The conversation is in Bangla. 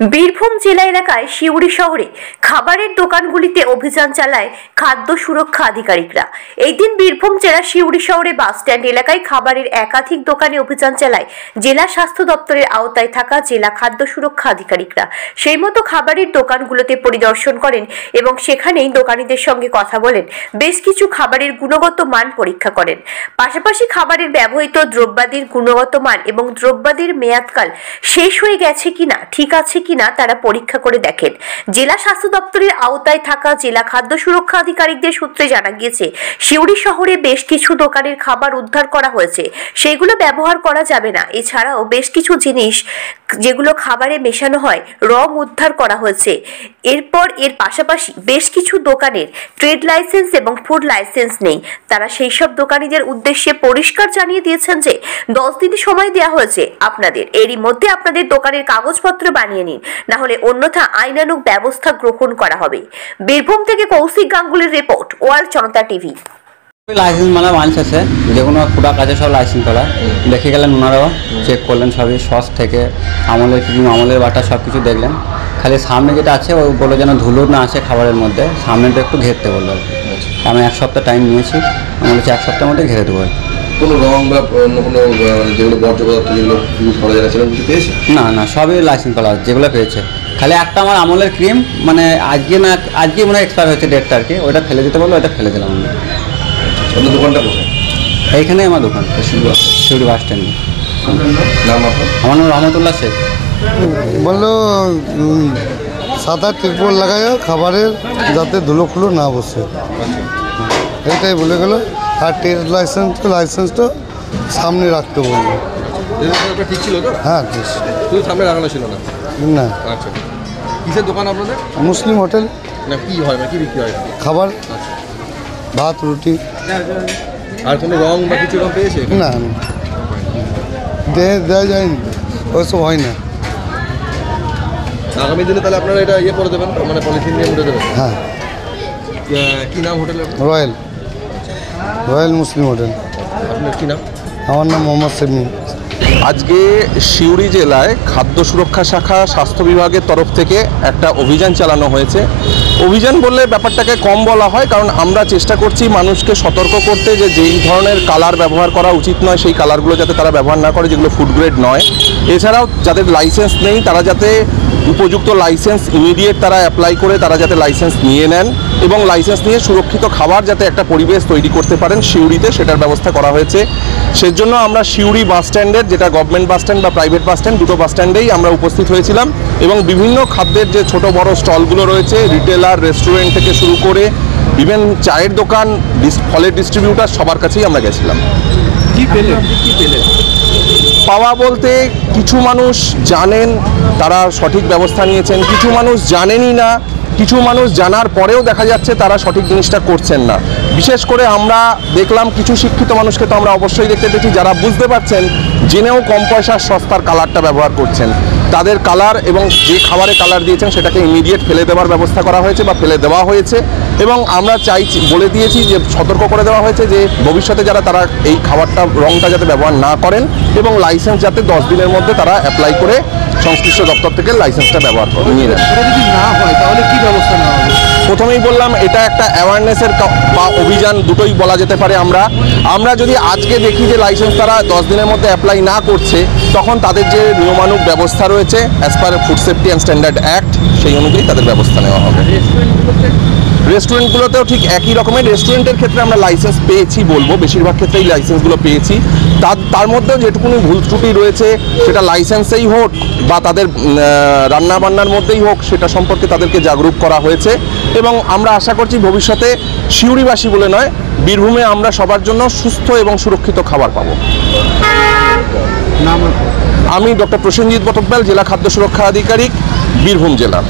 বীরভূম জেলা এলাকায় শিউড়ি শহরে খাবারের দোকানগুলিতে অভিযান চালায় খাদ্য সুরক্ষা আধিকারিকরা। এই দিন বীরভূম জেলা শিউড়ি শহরে বাস স্ট্যান্ড এলাকায় খাবারের একাধিক দোকানে অভিযান চালায় জেলা স্বাস্থ্য দপ্তরের আওতায় থাকা জেলা খাদ্য সুরক্ষা আধিকারিকরা। সেই মতো খাবারের দোকানগুলোতে পরিদর্শন করেন এবং সেখানেই দোকানীদের সঙ্গে কথা বলেন, বেশ কিছু খাবারের গুণগত মান পরীক্ষা করেন। পাশাপাশি খাবারের ব্যবহৃত দ্রব্যাদির গুণগত মান এবং দ্রব্যাদির মেয়াদকাল শেষ হয়ে গেছে কিনা, ঠিক আছে কিনা তারা পরীক্ষা করে দেখেন। জেলা স্বাস্থ্য দপ্তরের আওতায় থাকা জেলা খাদ্য সুরক্ষা আধিকারিকদের সূত্রে জানা গিয়েছে, শিউড়ি শহরে বেশ কিছু দোকানের খাবার উদ্ধার করা হয়েছে, সেগুলো ব্যবহার করা যাবে না। এছাড়াও বেশ কিছু জিনিস যেগুলো খাবারে মেশানো হয় রং উদ্ধার করা হয়েছে। এর পাশাপাশি বেশ কিছু দোকানের ট্রেড লাইসেন্স এবং ফুড লাইসেন্স নেই। তারা সেই সব দোকানীদের উদ্দেশ্যে পরিষ্কার জানিয়ে দিয়েছেন যে 10 দিন সময় দেওয়া হয়েছে আপনাদের, এরই মধ্যে আপনাদের দোকানের কাগজপত্র বানিয়ে নিন, না হলে অন্যথা আইনানুগ ব্যবস্থা গ্রহণ করা হবে। বীরভূম থেকে কৌশিক গাঙ্গুলির রিপোর্ট, ওয়ার্ল্ড জনতা টিভি। লাইসেন্স মানে মানুষ আছে, যে কোনো পুরা কাজে সব লাইসেন্স করা দেখে গেলেন, ওনারাও চেক করলেন সবই, সস থেকে আমলের ক্রিম, আমলের বাটা সব কিছু দেখলেন। খালি সামনে যেটা আছে ওই বলে যেন ধুলো না আসে খাবারের মধ্যে, সামনেটা একটু ঘেরতে বললো আর কি। আমি 1 সপ্তাহ টাইম নিয়েছি, আমি বলছি 1 সপ্তাহের মধ্যে ঘেরে দেবো। কোনো রং বা অন্য কোনো যেগুলো বর্জ্য পদার্থ যেগুলো ইউজ করা যায় সেরকম কিছু পেয়েছে? না, সবই লাইসেন্স করা যেগুলো পেয়েছে। খালি একটা আমার আমলের ক্রিম মানে আজকে মনে এক্সপায়ার হয়েছে ডেটটা আর কি, ওটা ফেলে দিতে বললো, ওটা ফেলে দিলাম আমি। আপনার দোকানটা কোথায়? এইখানেই আমার দোকান, শিউড়ি বাস স্ট্যান্ডে। আমার নাম রহমতুল্লাহ শেখ। বললো সাদা ত্রিপল লাগায় খাবারের যাতে ধুলো খুলো না বসে, এটাই বলে গেল। আর ট্রেড লাইসেন্সটা সামনে রাখতে বললো। ঠিক ছিল তো? হ্যাঁ, ঠিক। শুধু সামনে লাগানো ছিল না? না। আচ্ছা, কিসের দোকান আপনাদের? মুসলিম হোটেল। না, কি হয় না, কি বিক্রি হয়? খাবার, ভাত, রুটি। আর কোনো রং বা কিছু রং পেয়েছে? না, দেওয়া যায়নি, ওইসব হয় না। আগামী দিনে তাহলে আপনারা এটা করে দেবেন, মানে পলিথিন দিয়ে মুড়ে দেবেন? হ্যাঁ। কী নাম হোটেলের? রয়্যাল মুসলিম হোটেল। আপনার কী নাম? আমার নাম মোহাম্মদ সেমিন। আজকে সিউড়ি জেলায় খাদ্য সুরক্ষা শাখা স্বাস্থ্য বিভাগের তরফ থেকে একটা অভিযান চালানো হয়েছে। অভিযান বললে ব্যাপারটাকে কম বলা হয়, কারণ আমরা চেষ্টা করছি মানুষকে সতর্ক করতে যে যেই ধরনের কালার ব্যবহার করা উচিত নয় সেই কালারগুলো যাতে তারা ব্যবহার না করে, যেগুলো ফুড গ্রেড নয়। এছাড়াও যাদের লাইসেন্স নেই তারা যাতে উপযুক্ত লাইসেন্স ইমিডিয়েট তারা অ্যাপ্লাই করে তারা যাতে লাইসেন্স নিয়ে নেন এবং লাইসেন্স নিয়ে সুরক্ষিত খাবার যাতে একটা পরিবেশ তৈরি করতে পারেন সিউড়িতে, সেটার ব্যবস্থা করা হয়েছে। সেজন্য আমরা সিউড়ি বাস স্ট্যান্ডের, যেটা গভর্নমেন্ট বাস স্ট্যান্ড বা প্রাইভেট বাস স্ট্যান্ড, দুটো বাস স্ট্যান্ডেই আমরা উপস্থিত হয়েছিলাম এবং বিভিন্ন খাদ্যের যে ছোট বড় স্টলগুলো রয়েছে, রিটেলার, রেস্টুরেন্ট থেকে শুরু করে ইভেন চায়ের দোকান, ফলের ডিস্ট্রিবিউটার, সবার কাছেই আমরা গেছিলাম। কি পেলেন? পাওয়া বলতে কিছু মানুষ জানেন, তারা সঠিক ব্যবস্থা নিয়েছেন, কিছু মানুষ জানেনই না, কিছু মানুষ জানার পরেও দেখা যাচ্ছে তারা সঠিক জিনিসটা করছেন না। বিশেষ করে আমরা দেখলাম কিছু শিক্ষিত মানুষকে তো আমরা অবশ্যই দেখতে পেয়েছি যারা বুঝতে পারছেন, জেনেও কম পয়সার সস্তার কালারটা ব্যবহার করছেন। তাদের কালার এবং যে খাবারে কালার দিয়েছেন সেটাকে ইমিডিয়েট ফেলে দেওয়ার ব্যবস্থা করা হয়েছে বা ফেলে দেওয়া হয়েছে এবং আমরা বলে দিয়েছি যে সতর্ক করে দেওয়া হয়েছে যে ভবিষ্যতে যারা তারা এই খাবারটা রংটা যাতে ব্যবহার না করেন এবং লাইসেন্স যাতে 10 দিনের মধ্যে তারা অ্যাপ্লাই করে সংশ্লিষ্ট দপ্তর থেকে লাইসেন্সটা ব্যবহার করে নিয়ে নেন। যদি না হয় তাহলে কি ব্যবস্থা নেওয়া হবে? প্রথমেই বললাম এটা একটা অ্যাওয়ারনেসের বা অভিযান, দুটোই বলা যেতে পারে। আমরা যদি আজকে দেখি যে লাইসেন্স তারা 10 দিনের মধ্যে অ্যাপ্লাই না করছে, তখন তাদের যে নিয়মানুগ ব্যবস্থা রয়েছে as per food safety and standard act, সেই অনুযায়ী তাদের ব্যবস্থা নেওয়া হবে। রেস্টুরেন্টগুলোতেও ঠিক একই রকমের। রেস্টুরেন্টের ক্ষেত্রে আমরা লাইসেন্স পেয়েছি বলবো, বেশিরভাগ ক্ষেত্রেই লাইসেন্সগুলো পেয়েছি। তার মধ্যেও যেটুকুনি ভুল ত্রুটি রয়েছে সেটা লাইসেন্সেই হোক বা তাদের রান্নাবান্নার মধ্যেই হোক, সেটা সম্পর্কে তাদেরকে জাগরুক করা হয়েছে এবং আমরা আশা করছি ভবিষ্যতে সিউড়িবাসী বলে নয়, বীরভূমে আমরা সবার জন্য সুস্থ এবং সুরক্ষিত খাবার পাবো। আমি ডক্টর প্রসেনজিৎ বটব্যাল, জেলা খাদ্য সুরক্ষা আধিকারিক, বীরভূম জেলা।